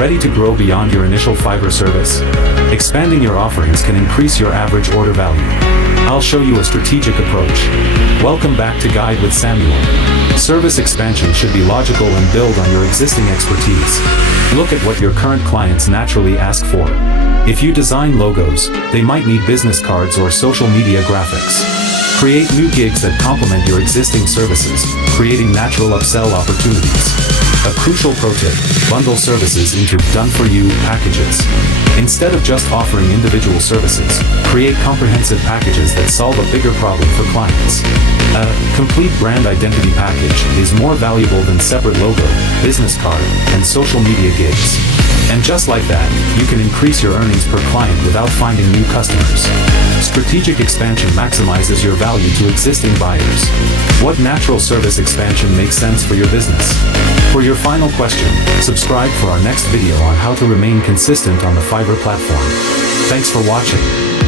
Ready to grow beyond your initial Fiverr service? Expanding your offerings can increase your average order value. I'll show you a strategic approach. Welcome back to Guide with Samuel. Service expansion should be logical and build on your existing expertise. Look at what your current clients naturally ask for. If you design logos, they might need business cards or social media graphics. Create new gigs that complement your existing services, creating natural upsell opportunities. A crucial pro tip: bundle services into done-for-you packages. Instead of just offering individual services, create comprehensive packages that solve a bigger problem for clients. A complete brand identity package is more valuable than separate logo, business card, and social media gigs. And just like that, you can increase your earnings per client without finding new customers. Strategic expansion maximizes your value to existing buyers. What natural service expansion makes sense for your business? For your final question, subscribe for our next video on how to remain consistent on the Fiverr platform. Thanks for watching.